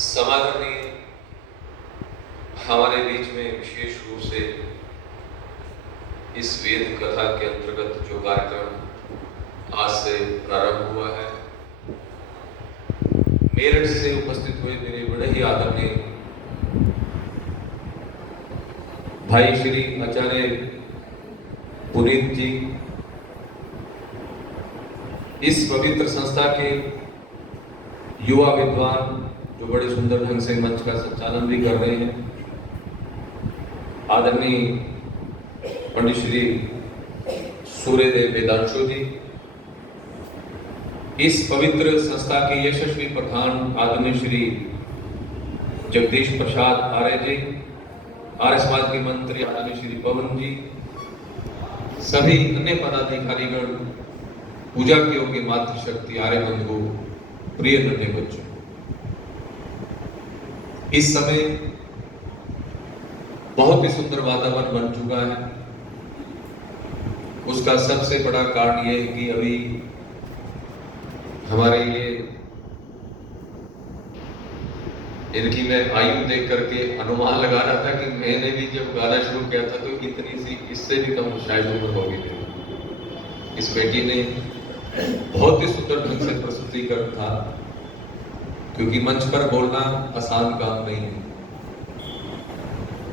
समागम में हमारे बीच में विशेष रूप से इस वेद कथा के अंतर्गत जो कार्यक्रम आज से प्रारंभ हुआ है, मेरठ से उपस्थित हुए मेरे बड़े ही आदरणीय भाई श्री आचार्य पुनीत जी, इस पवित्र संस्था के युवा विद्वान जो बड़े सुंदर ढंग से मंच का संचालन भी कर रहे हैं, आदरणीय पंडित श्री सूर्यदेव वेदांशु जी, इस पवित्र संस्था के यशस्वी प्रधान आदरणीय श्री जगदीश प्रसाद आर्य जी, आर्य समाज के मंत्री आदरणीय श्री पवन जी, सभी अन्य पदाधिकारीगण, पूजा के योग्य मातृशक्ति आर्य बंधु, प्रिय नन्हे बच्चों, इस समय बहुत ही सुंदर वातावरण बन चुका है। उसका सबसे बड़ा कारण यह है कि अभी हमारे ये इनकी मैं आयु देख करके अनुमान लगा रहा था कि मैंने भी जब गाना शुरू किया था तो इतनी सी, इससे भी कम शायद उम्र होगी थी। इस बेटी ने बहुत ही सुंदर ढंग से प्रस्तुतिकरण था, क्योंकि मंच पर बोलना आसान काम नहीं है,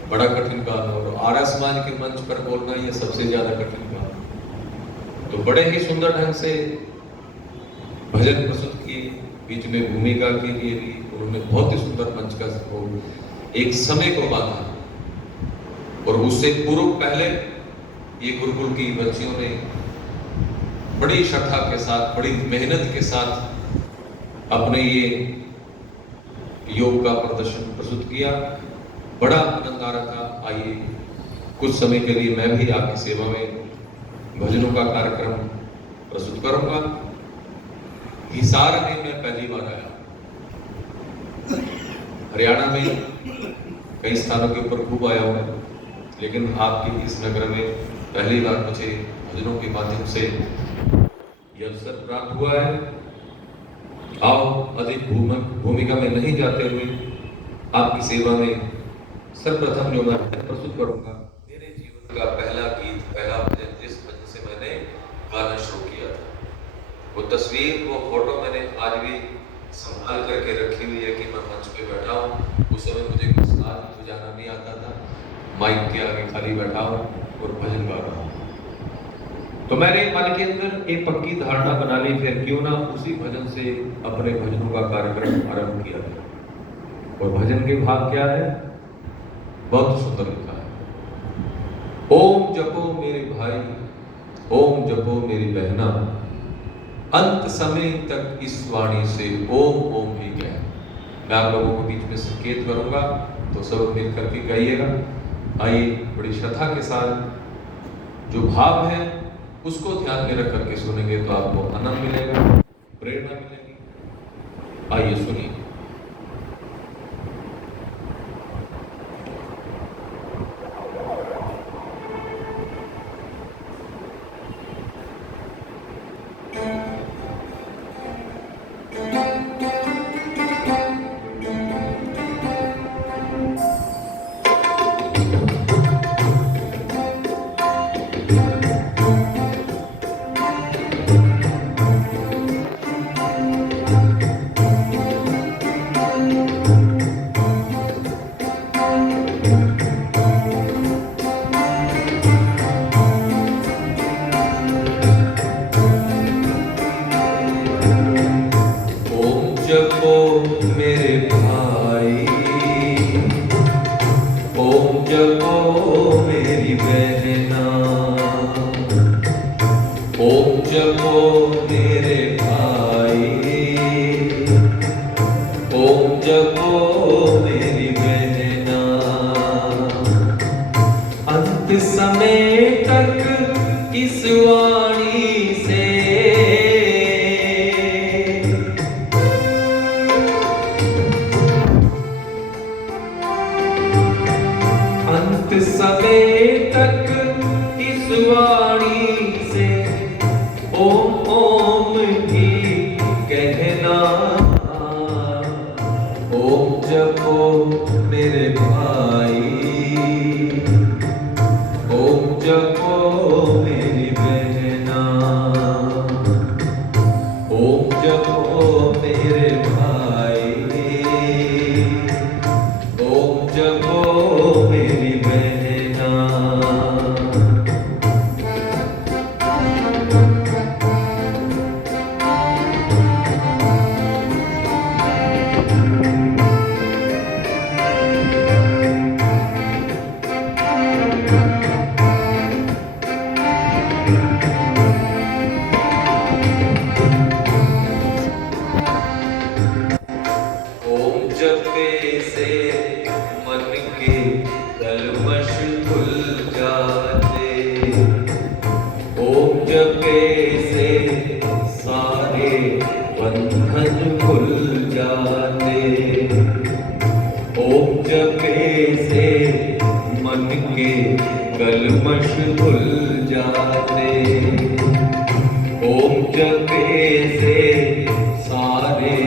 बड़ा कठिन काम है, और आर्य समाज के मंच पर बोलना ये सबसे ज्यादा कठिन काम है। तो बड़े ही सुंदर ढंग से भजन प्रस्तुत किए, बीच में भूमिका के लिए भी उन्होंने बहुत ही सुंदर मंच का एक समय को बांधा, और उससे पूर्व पहले ये गुरुकुल की बच्चियों ने बड़ी श्रद्धा के साथ, बड़ी मेहनत के साथ अपने ये योग का प्रदर्शन प्रस्तुत किया। बड़ा आनंद आ रहा था। आइए कुछ समय के लिए मैं भी आपकी सेवा में भजनों का कार्यक्रम प्रस्तुत करूंगा। हिसार में मैं पहली बार आया, हरियाणा में कई स्थानों के ऊपर खूब आया हूं, लेकिन आपके इस नगर में पहली बार मुझे भजनों के माध्यम से यह अवसर प्राप्त हुआ है। आओ अधिक भूमिका में नहीं जाते हुए आपकी सेवा में सर्वप्रथम जो मैं प्रस्तुत करूंगा, मेरे जीवन का पहला गीत, पहला भजन, जिस भजन से मैंने गाना शुरू किया था, वो तस्वीर, वो फोटो मैंने आज भी संभाल करके रखी हुई है कि मैं मंच पे बैठा हूँ। उस समय मुझे कुछ साज बजाना नहीं आता था, माइक के आगे खाली बैठा हूँ और भजन गा रहा हूँ। तो मैंने मन के अंदर एक पक्की धारणा बना ली, फिर क्यों ना उसी भजन से अपने भजनों का कार्यक्रम आरंभ किया जाए। और भजन के भाव क्या है, बहुत सुंदर लिखा है। ओम जपो मेरे भाई, ओम जपो मेरी बहना, अंत समय तक इस वाणी से ओम ओम ही कह। मैं आप लोगों को बीच में संकेत करूंगा, तो सब मिल करके गाइएगा। आइए बड़ी श्रद्धा के साथ जो भाव है उसको ध्यान में रख करके सुनेंगे तो आपको आनंद मिलेगा, प्रेरणा मिलेगी। आइए सुनिए। जपो मेरे भाई, ओम जपो मेरी बहना, ओम जपो मेरे भाई, ओम जपो मेरी बहना, अंत समय तक इस वाणी से समय तक इस वाणी से ओम ओम ही कहना। ओम जपो मेरे भाई, ओम जपो मेरी बहना, ओम जपो मेरे भाई, ओम जपो मेरी बहना। ओम जपे से मन के कलमश धुल जाते, ओम जपे से सारे बंधन खुल जाते, ओम जपे से मन के कलमश धुल जाते, ओम जपे से सारे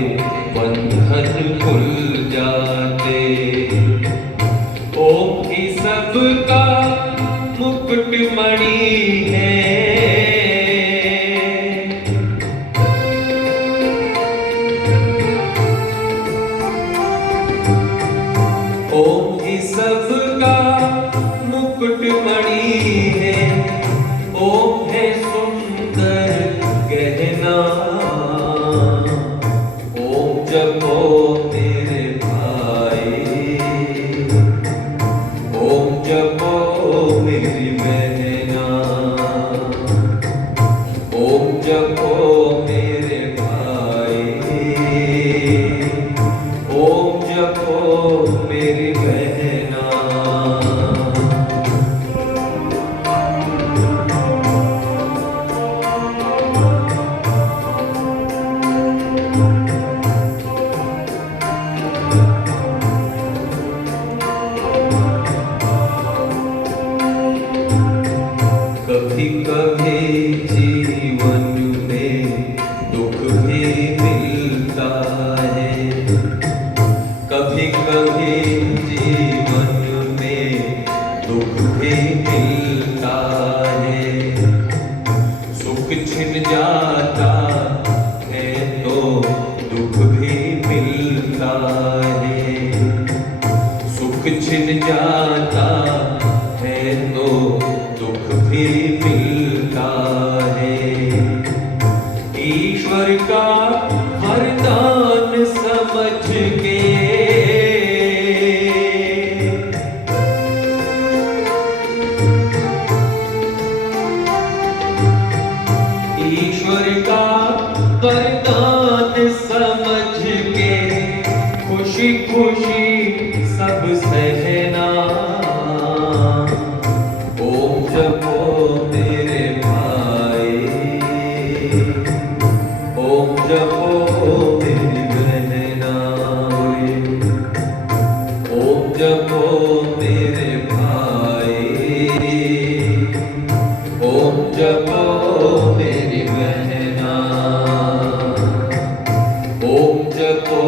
बंधन खुल जाते, ओम ही सबका मुकुट मणि है, ओम ही सबका मुकुट मणि है, ओम है सुंदर गहना। ओम जपो मेरे भाई, ओम जपो मेरी बहना, ओम जपो मेरे भाई, ओम जपो मेरी बहना। छिन जाता है तो दुख भी मिलता है। ईश्वर का वरदान समझ के ईश्वर का वरदान समझ के खुशी खुशी सब सहना। ओम जपो मेरे भाई, ओम जपो मेरी बहना, ओम जपो मेरे भाई, ओम जपो मेरी बहना, ओम जपो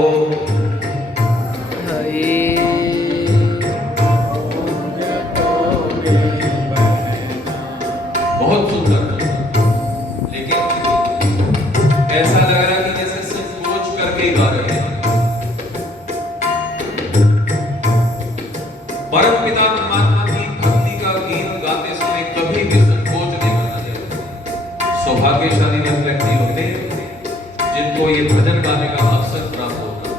बहुत सुंदर। लेकिन ऐसा लग रहा है कि जैसे सिर्फ सोच करके गा रहे हैं। परम पिता परमात्मा की भक्ति का गीत गाते समय कभी भी संकोच नहीं करना चाहिए। सौभाग्यशाली व्यक्ति होते जिनको ये भजन गाने का अवसर प्राप्त होता।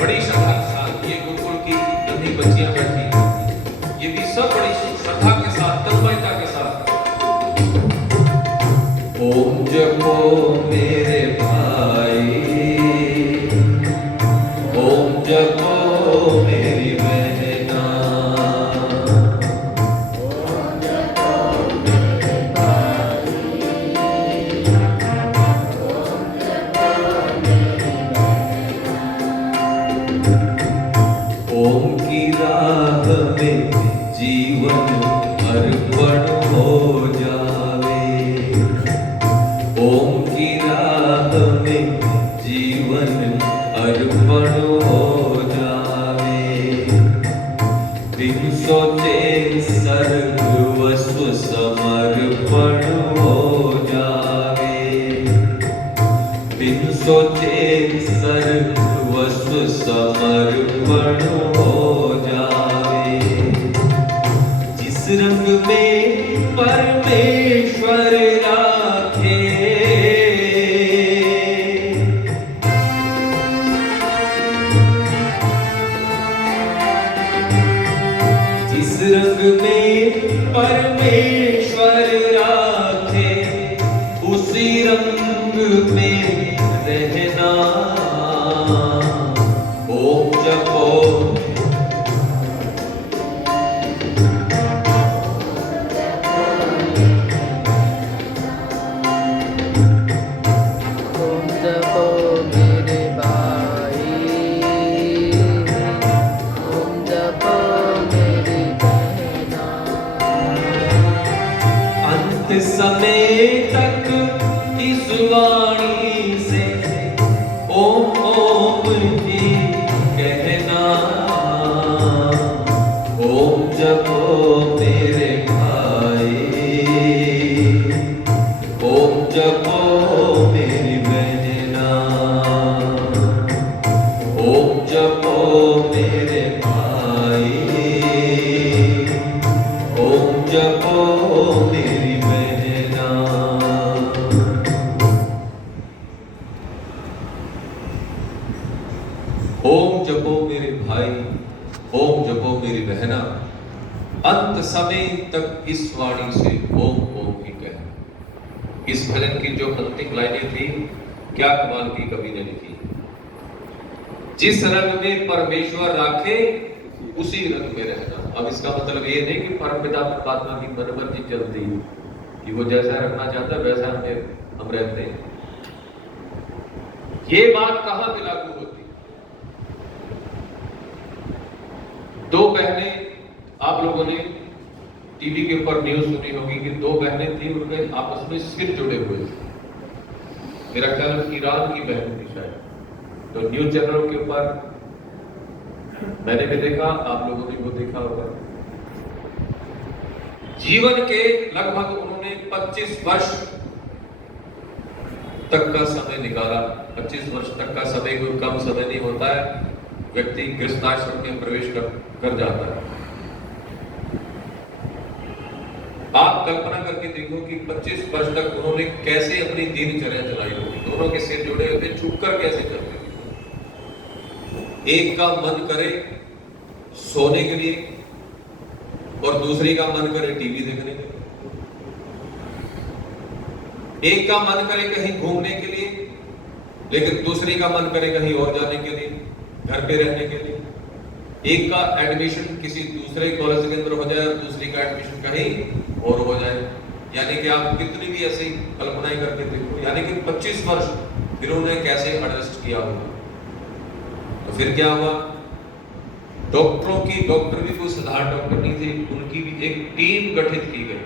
बड़ी श्रद्धा के साथ ये गुरुकुल की नन्ही बच्चियां बैठी, ये भी सब बड़ी श्रद्धा के साथ, तन्मयता के साथ ओम जपो मेरे भाई, ओम जपो मेरी बहना, ओम जपो मेरे भाई, ओम जपो मेरी बहना। ओम की राह में जीवन अर्पण हो जावे, ओम की राह में जीवन अर्पण हो जावे। बिन सोचे सर्वस्व समर्पण हो जावे, बिन सोचे सर्वस्व समर्पण हो जावे। जिस रंग में परमेश्वर राखे, जिस रंग में परमेश्वर राखे, उसी रंग में रहना। ओम जपो समय तक इस वाणी से ओम ओम ही कहना। ओम जपो मेरे भाई, ओम जपो मेरी बहना, ओम जपो मेरे भाई, ओम जपो मेरी ओम जपो मेरे भाई, ओम जपो मेरी बहना, अंत समय तक इस वाणी से ओम ओम ही कह। इस भजन की जो अंतिम लाइनें थी, क्या कमाल की कवि ने लिखी। जिस रंग में परमेश्वर राखे, उसी रंग में रहना। अब इसका मतलब ये नहीं कि परमपिता परमात्मा की मनमर्जी चलती, कि वो जैसा रखना चाहता वैसा हम रहते हैं। ये बात कहां पे लागू होती? दो बहनें, आप लोगों ने टीवी के ऊपर न्यूज सुनी होगी कि दो बहनें थी, उनके आपस में सिर जुड़े हुए थे। मेरा ख्याल ईरान की बहन थी शायद। तो न्यूज चैनलों के ऊपर मैंने भी देखा, आप लोगों ने वो देखा होगा। जीवन के लगभग उन्होंने 25 वर्ष तक का समय निकाला। 25 वर्ष तक का समय कोई कम समय नहीं होता है। व्यक्ति गृहस्थाश्रम में प्रवेश कर जाता है। आप कल्पना करके देखो कि 25 वर्ष तक उन्होंने कैसे अपनी दिनचर्या चलाई होगी, दोनों के सिर जुड़े हुए थे, छुपकर कैसे चलते थे। एक का मन करे सोने के लिए और दूसरी का मन करे टीवी देखने के लिए, एक का मन करे कहीं घूमने के लिए लेकिन दूसरी का मन करे कहीं और जाने के लिए, घर पे रहने के लिए। एक का एडमिशन किसी दूसरे कॉलेज के अंदर हो जाए और दूसरी का एडमिशन कहीं और हो जाए। यानी कि आप कितनी भी ऐसी कल्पनाएं करके देखो, यानी कि 25 वर्ष फिर उन्होंने कैसे एडजस्ट किया होगा। तो फिर क्या हुआ, डॉक्टरों की, डॉक्टर भी कोई साधारण डॉक्टर नहीं थे, उनकी भी एक टीम गठित की गई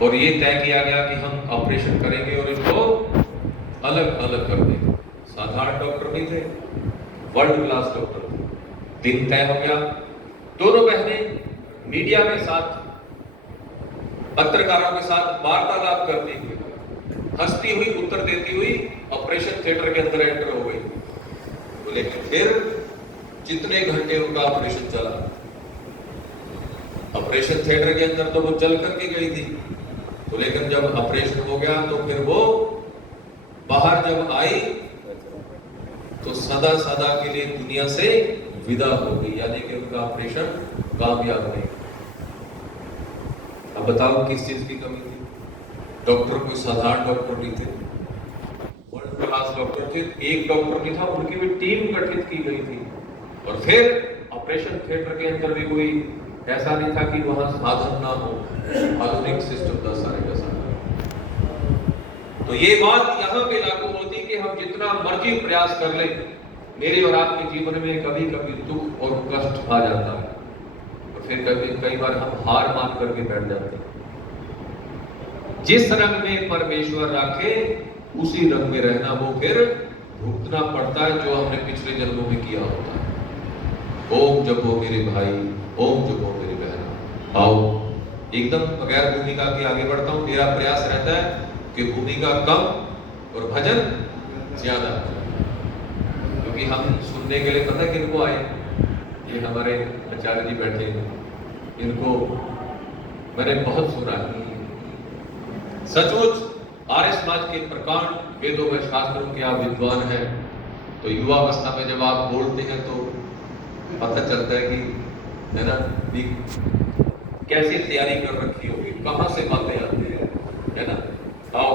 और ये तय किया गया कि हम ऑपरेशन करेंगे और इसको अलग अलग कर देंगे। साधारण डॉक्टर नहीं थे, वर्ल्ड क्लास डॉक्टर थे। दिन तय हो गया, दोनों बहनें मीडिया के साथ, पत्रकारों के साथ वार्तालाप करती हुई, हंसती हुई, उत्तर देती हुई ऑपरेशन थिएटर के अंदर एंटर हो गई। तो लेकिन फिर जितने घंटे उनका ऑपरेशन चला, ऑपरेशन थिएटर के अंदर तो वो चल करके गई थी, तो लेकिन जब ऑपरेशन हो गया तो फिर वो बाहर जब आई तो सदा सदा के लिए दुनिया से विदा हो गई। यानी कि उनका ऑपरेशन कामयाब नहीं। अब बताओ किस चीज की कमी थी। डॉक्टर कोई साधारण डॉक्टर नहीं थे, वर्ल्ड क्लास डॉक्टर थे। एक डॉक्टर नहीं था, उनकी भी टीम गठित की गई थी। और फिर ऑपरेशन थिएटर के अंदर भी कोई ऐसा नहीं था कि वहां साधन ना हो, आधुनिक सिस्टम था सारे का सारा। तो ये बात यहाँ पे लागू होती कि हम जितना मर्जी प्रयास कर ले, मेरे और आपके जीवन में कभी कभी दुख और कष्ट आ जाता है और फिर कई बार हम हार मान करके बैठ जाते हैं। जिस रंग में परमेश्वर रखे उसी रंग में रहना, वो फिर भुगतना पड़ता है जो हमने पिछले जन्मों में किया होता है। ओम जपो मेरे भाई, ओम जपो मेरी बहन। आओ एकदम बगैर भूमिका के आगे बढ़ता हूं। मेरा प्रयास रहता है कि भूमिका कम और भजन ज्यादा, क्योंकि हम सुनने के लिए पता किनको आए, ये हमारे आचार्य जी बैठे हैं, इनको मैंने बहुत सुना है। सचमुच आर्य समाज के प्रकांड वेदों में, शास्त्रों के आप विद्वान हैं, तो युवावस्था में जब आप बोलते हैं तो पता चलता है कि है ना, कैसी तैयारी कर रखी होगी, कहां से बातें आती है ना। आओ,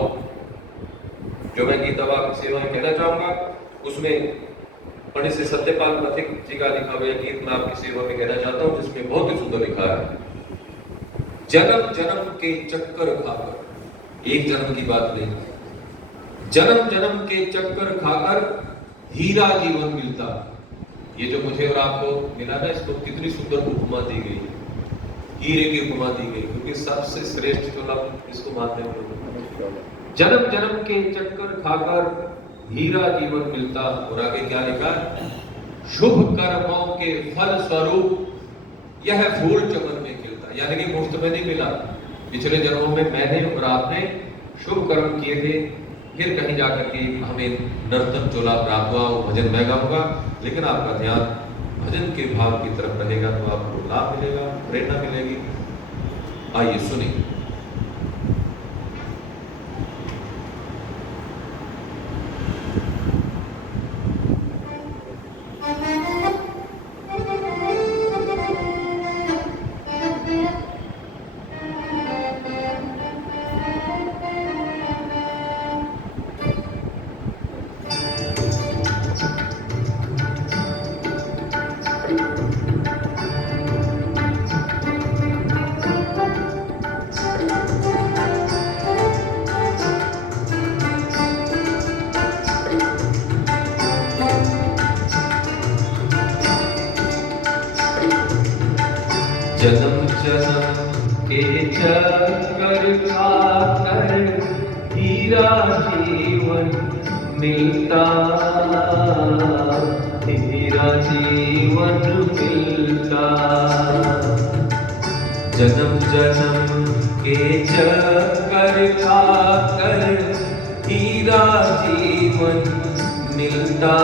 जो मैं गीतावा की सेवा में कहना चाहूंगा, उसमें पंडित श्री सत्यपाल पथिक जी का लिखा हुआ गीत मैं आपकी सेवा में कहना चाहता हूं, जिसमें बहुत ही सुंदर लिखा है। जन्म जन्म के चक्कर खाकर, एक जन्म की बात नहीं, जन्म जन्म के चक्कर खाकर हीरा जीवन मिलता। ये जो मुझे और आपको मिला ना, इसको कितनी सुंदर उपमा दी गई, हीरे की उपमा दी गई, क्योंकि सबसे श्रेष्ठ जो लाभ इसको मानते हैं। जन्म जन्म के चक्कर खाकर हीरा जीवन मिलता। और आगे क्या लिखा, शुभ कर्मों के फल स्वरूप यह फूल चमन में खिलता। यानी कि मुफ्त में नहीं मिला, पिछले जन्मों में मैंने और आपने शुभ कर्म किए थे, फिर कहीं जाकर के हमें नर्तन चोला प्राप्त हुआ, वो भजन महंगा होगा, लेकिन आपका ध्यान भजन के भाव की तरफ रहेगा तो आपको लाभ मिलेगा, प्रेरणा मिलेगी। आइए सुनिए। जन्म जन्म के चक्कर खाकर हीरा जीवन मिलता, हीरा जीवन मिलता। जन्म जन्म के चक्कर खाकर हीरा जीवन मिलता,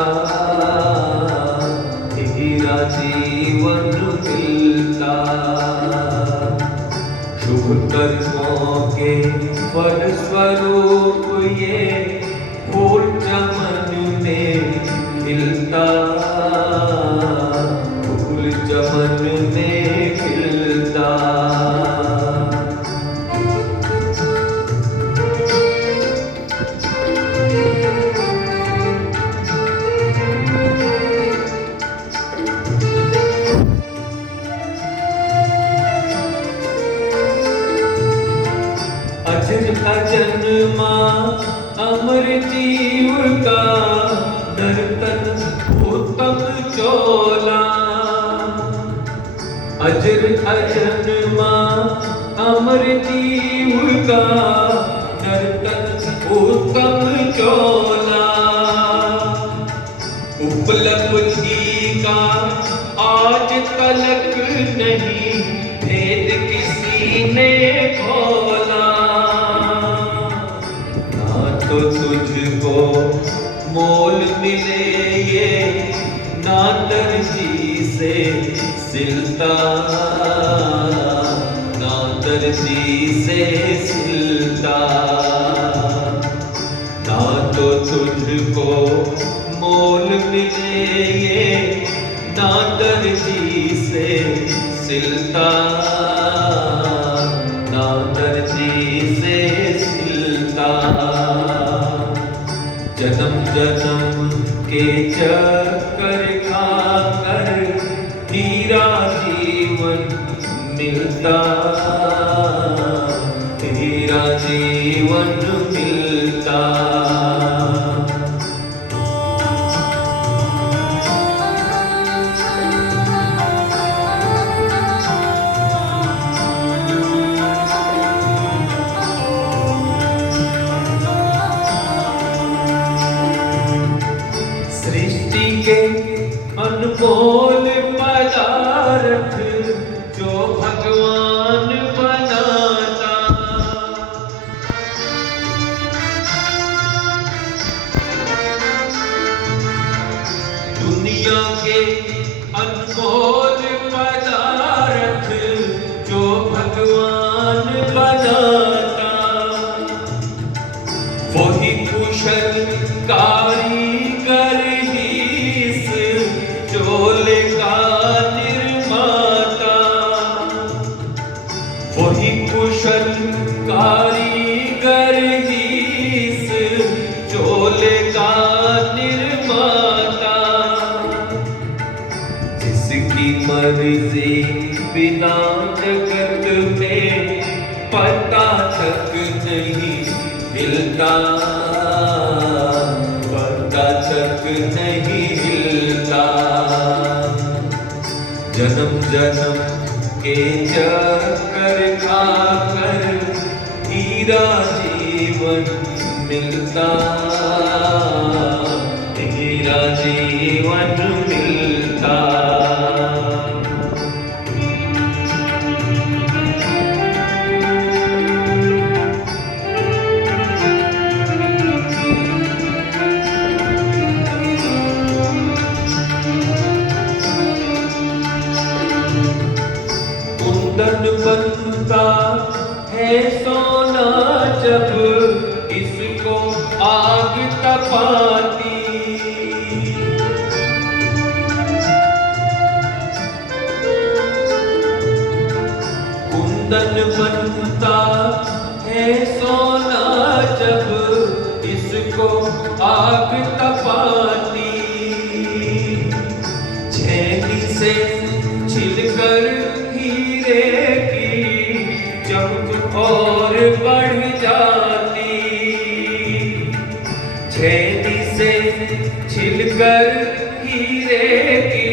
हीरा जीवन मिलता। शुभ कर्मों के फल स्वरूप ये फूल चमन में खिलता, फूल चमन में खिलता। अजर अजन्मा अमर जीव का दर्पण उत्तम चोला। अजर अजन्मा अमर जीव का दर्पण उत्तम चोला। उपलब्धि का आज तलक नहीं भेद किसी ने खोला। तो तुझको मोल मिले ये ना दर्जी से सिलता, ना दर्जी से सिलता। ना तो तुझको मोल मिले ये ना दर्जी से सिलता, ना दर्जी से सिलता। जन्म जन्म के चक्कर खाकर हीरा जीवन मिलता, हीरा जीवन मिलता। सृष्टि के अनमोल पदार्थ जो भगवान बनाता, दुनिया के अनमोल पदार्थ जो भगवान बनाता, वही कुशल कारीगर ही इस चोले का निर्माता। वही कुशल कारीगर ही इस चोले का निर्माता। जिसकी मर्जी बिना जगत में पता तक नहीं हिलता, पता तक नहीं हिलता। जन्म जन्म के चक्कर खाकर हीरा जीवन मिलता, हीरा जीवन मिलता। कुंदन बनता है सोना जब इसको आग तपाती। कुंदन बनता है सोना जब इसको आग तपाती। छेनी से छिलकर हीरे की चमक और बढ़ जाती। छेनी से छिलकर हीरे की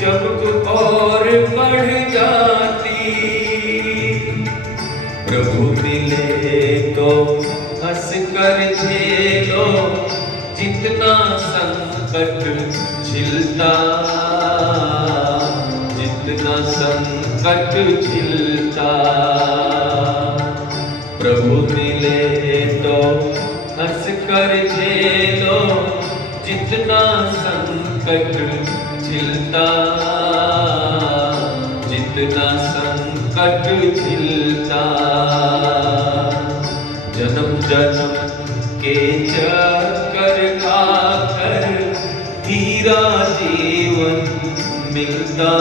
चमक और बढ़ जाती। प्रभु मिले तो हंस कर झेलो जितना संकट झिलता, जितना संकट झिलता। प्रभु मिले तो हंस कर झेलो जितना संकट झिलता, जितना संकट झिलता, जन्म जन्म के चक्कर खाकर हीरा जीवन मिलता,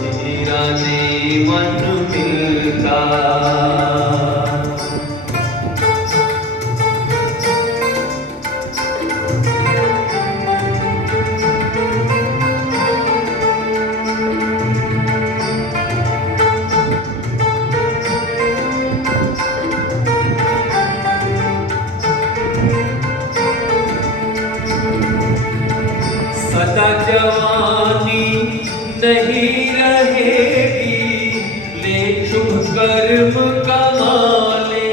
हीरा जीवन मिलता। सदा जवानी नहीं रहेगी, ले शुभ कर्म कमा ले।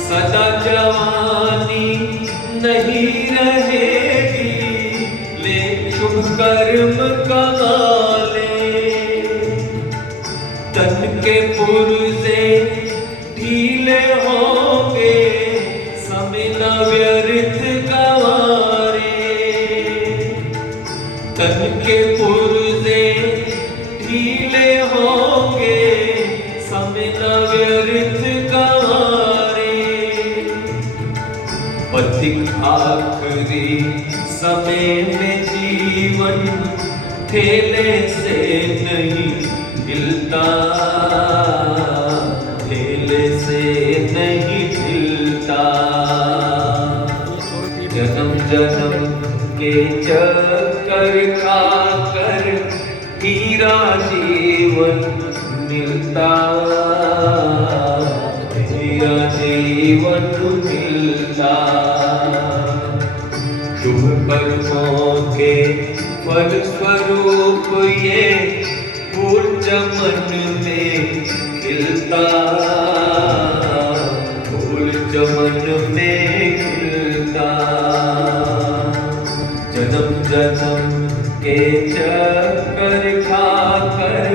सदा जवानी नहीं रहेगी, ले शुभ कर्म कमा ले। तन के पुर्जे ढीले होंगे, समय न व्यर्थ गंवारे। तन के पुर्जे ढीले होंगे, समय न व्यर्थ गंवारे। पथिक आखिरी समय में जीवन ठेले से नहीं हिलता, ठेले से नहीं हिलता। जन्म जन्म के चक्कर खाकर हीरा जीवन मिलता, हीरा जीवन मिलता। शुभ कर्मों के फल स्वरूप ये फूल चमन में खिलता, फूल चमन में खिलता। जन्म जन्म के चक्कर खाकर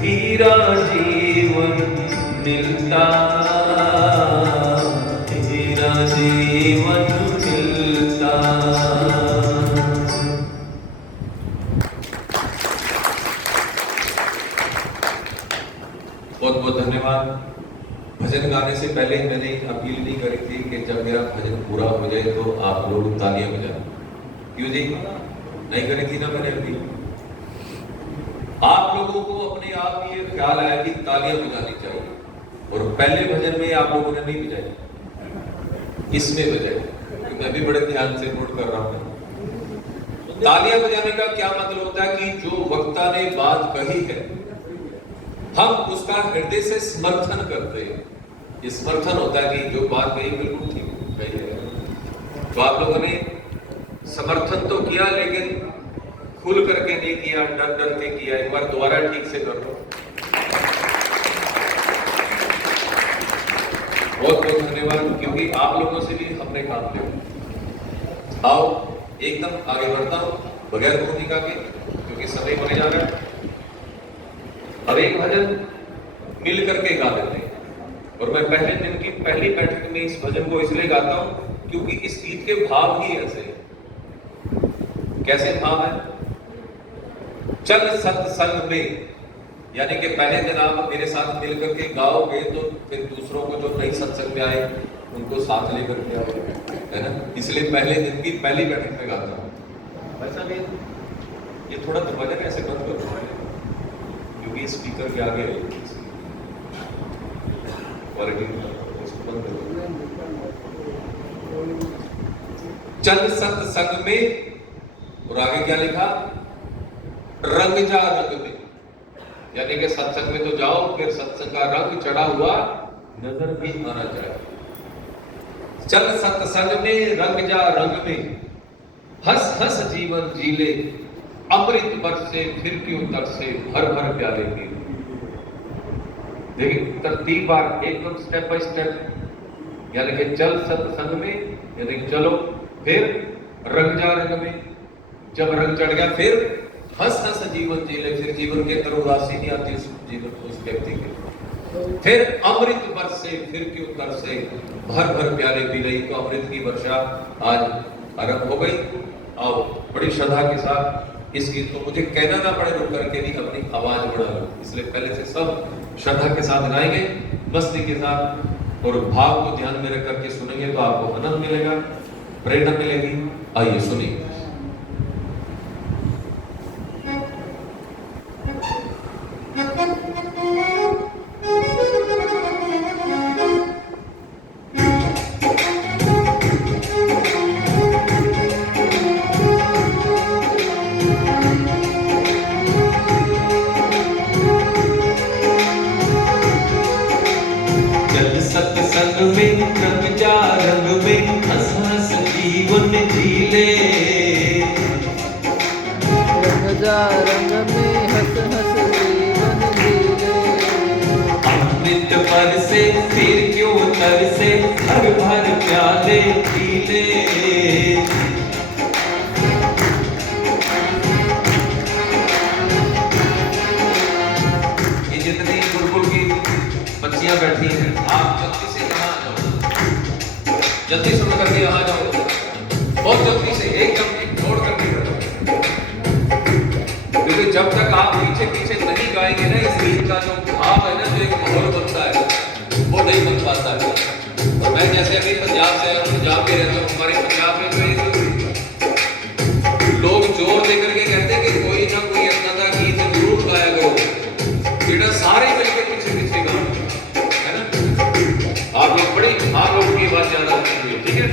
हीरा जीवन मिलता, हीरा जीवन मिलता। बहुत बहुत धन्यवाद। भजन गाने से पहले मैंने एक अपील नहीं करी थी कि जब मेरा भजन पूरा हो जाए तो आप लोग तालियां बजाएं। क्यों जी? नहीं करी थी ना मैंने अपील। आप लोगों को अपने आप ये ख्याल आया कि तालियां बजानी चाहिए, और पहले भजन में आप लोगों ने नहीं बजाई, इसमें बजाई। मैं भी बड़े ध्यान से नोट कर रहा हूं। तालियां बजाने का क्या मतलब होता है कि जो वक्ता ने बात कही है हम उसका हृदय से समर्थन करते हैं। ये समर्थन होता है कि जो बात कही बिल्कुल ठीक कही है। तो आप लोगों ने समर्थन तो किया, लेकिन खुल करके नहीं किया, डर डर के किया। एक बार दोबारा ठीक से कर लो। बहुत बहुत धन्यवाद, क्योंकि आप लोगों से भी हमने काम लिया। आओ एकदम आगे बढ़ता हूं बगैर भूमिका के, क्योंकि समय बने जा रहा है। अब एक भजन मिल करके गा लेते हैं, और मैं पहले दिन की पहली बैठक में इस भजन को इसलिए गाता हूं क्योंकि इस गीत के भाव ही ऐसे हैं। कैसे भाव है? चल सत्संग में, यानी कि पहले दिन आप मेरे साथ मिल करके गाओगे तो फिर दूसरों को जो नई सत्संग में आए उनको साथ लेकर के आओगे, है ना। इसलिए पहले दिन की पहली बैठक में गाता हूं। ऐसा नहीं, ये थोड़ा दरवाजा कैसे बंद करो क्योंकि स्पीकर के आगे क्वालिटी इसको बंद करो। चल सत्संग में, और आगे क्या लिखा? रंग जा रंग में, यानी कि सत्संग में तो जाओ, फिर सत्संग का रंग चढ़ा हुआ नजर भी आना चाहिए। चल सत्संग में, रंग जा रंग में, हंस हंस जीवन जी ले, अमृत बरसे फिर क्यों तरसे, भर भर प्याले पी। देखिए तरतीब बार एकदम स्टेप बाय स्टेप, यानी कि चल सत्संग में, यानी कि चलो, फिर रंग जा रंग में, जब रंग चढ़ गया फिर हंस हंस जीवन जी ले, फिर जीवन के अंदर उदासी नहीं आती उस जीवन उस व्यक्ति के। फिर अमृत बरसे फिर क्यों तरसे, भर भर प्याले पी रही। तो अमृत की वर्षा आज आरंभ हो गई। आओ बड़ी श्रद्धा के साथ इस गीत को, मुझे कहना ना पड़े रुक करके भी अपनी आवाज बढ़ा लो, इसलिए पहले से सब श्रद्धा के साथ गाएंगे, मस्ती के साथ और भाव को ध्यान में रख करके सुनेंगे तो आपको आनंद मिलेगा, प्रेरणा मिलेगी। आइए सुनिए। सत्संग में रंग जा रंग में हंस हंस जीवन जीले, रंग जा रंग में हंस हंस जीवन जीले। अमृत बरसे फिर क्यों तरसे, भर भर प्याले पीले। ये जितनी बुलबुल की बच्चियां बैठी हैं, आप जल्दी से यहाँ आ जाओ, जल्दी सुन करके यहाँ जाओ, बहुत जल्दी से एकदम छोड़ करके करो, क्योंकि जब तक आप पीछे पीछे नहीं गाएंगे ना, इस गीत का जो भाव है ना, जो एक माहौल बनता है वो नहीं बन पाता है। और मैं जैसे अभी पंजाब से आया हूँ, पंजाब में रहता हूँ, हमारे पंजाब में तो लोग जोर देकर के कहते हैं कि कोई ना कोई इतना का गीत जरूर गाया करो, बेटा सारे मिलकर पीछे पीछे गाओ, है ना। आप लोग बड़ी, आप लोगों की बात ज्यादा सुनिए, ठीक है।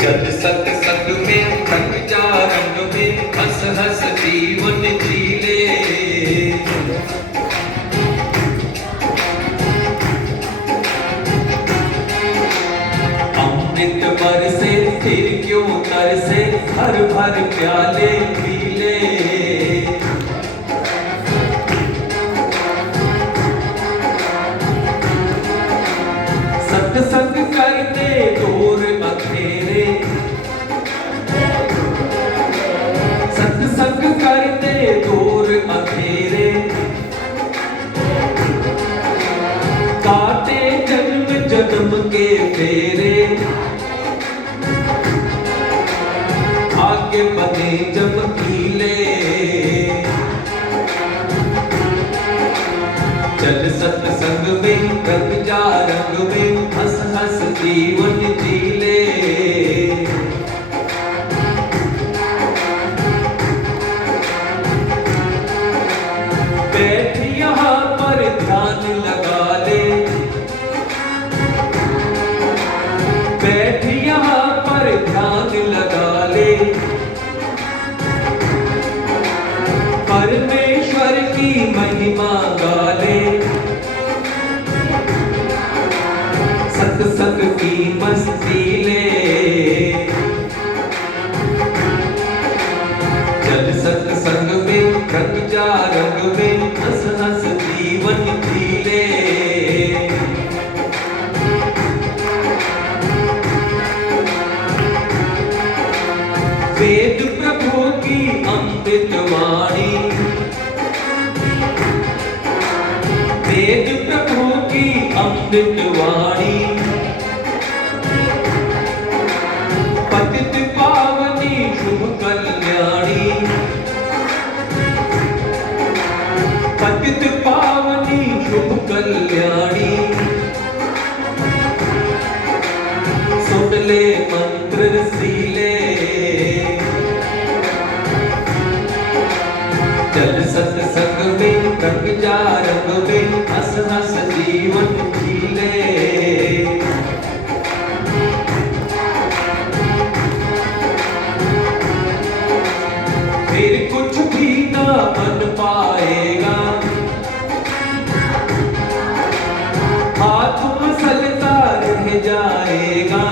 जब सत्संग में रंग जा रंग में हंस हंस जीवन जीले, अमृत बरसे फिर क्यों तरसे, भर भर प्याले पीले। सत्संग करते दूर अंधेरे, सत्संग करते दूर अंधेरे, काटे जन्म जन्म के फेरे, आगे बने चमकीले। चल सत्संग में रंग जा रंग में हंस हंस जीवन जीले। बैठ यहाँ पर ध्यान लगा ले, बैठ यहाँ पर ध्यान लगा ले, परमेश्वर की महिमा गा ले, सत्संग की मस्ती ले। चल सत्संग में रंग जा रंग में हंस हंस जीवन जीले। वेद प्रभु की अमृत वाणी, वेद प्रभु की अमृत वाणी, पतित पावनी शुभ कल्याणी, पतित पावनी शुभ कल्याणी। सुन ले मंत्र रसीले, चल सत्संग में रंग जा रंग में हंस हंस जीवन जीले। फिर कुछ भी ना बन पाएगा, हाथ मसलता रह जाएगा,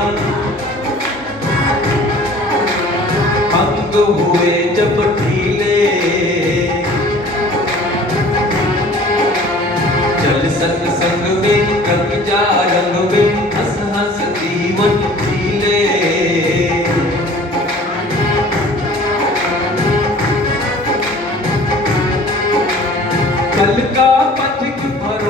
अंग हुए जब ढीले। चल सत्संग में रंग जा रंग में हंस हंस जीवन जीले। कल का पथिक भरो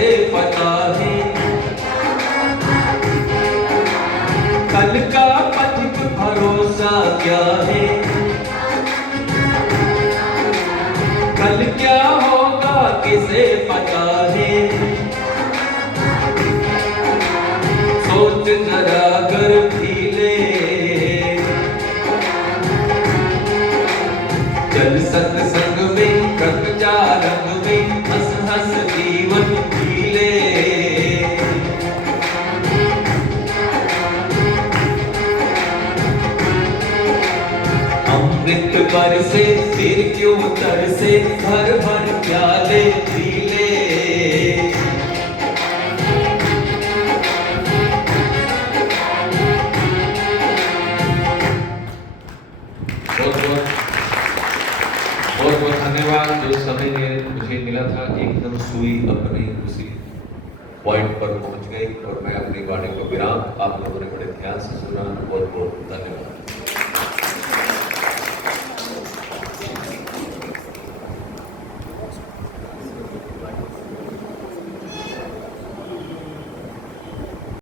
किसे पता है, कल का पथिक भरोसा क्या है, कल क्या होगा किसे पता है। सोच जरा कर भी ले, चल सत्संग में रंग जा रंग में, हंस हंस जीवन जी ले। अमृत बरसे फिर क्यों तरसे, भर भर प्याले पी ले। बहुत बहुत धन्यवाद। जो समय मुझे मिला था एकदम सुई अपनी उसी पॉइंट पर पहुंच गई और मैं अपनी वाणी को विराम, आप लोगों ने बड़े ध्यान से सुना। बहुत बहुत धन्यवाद।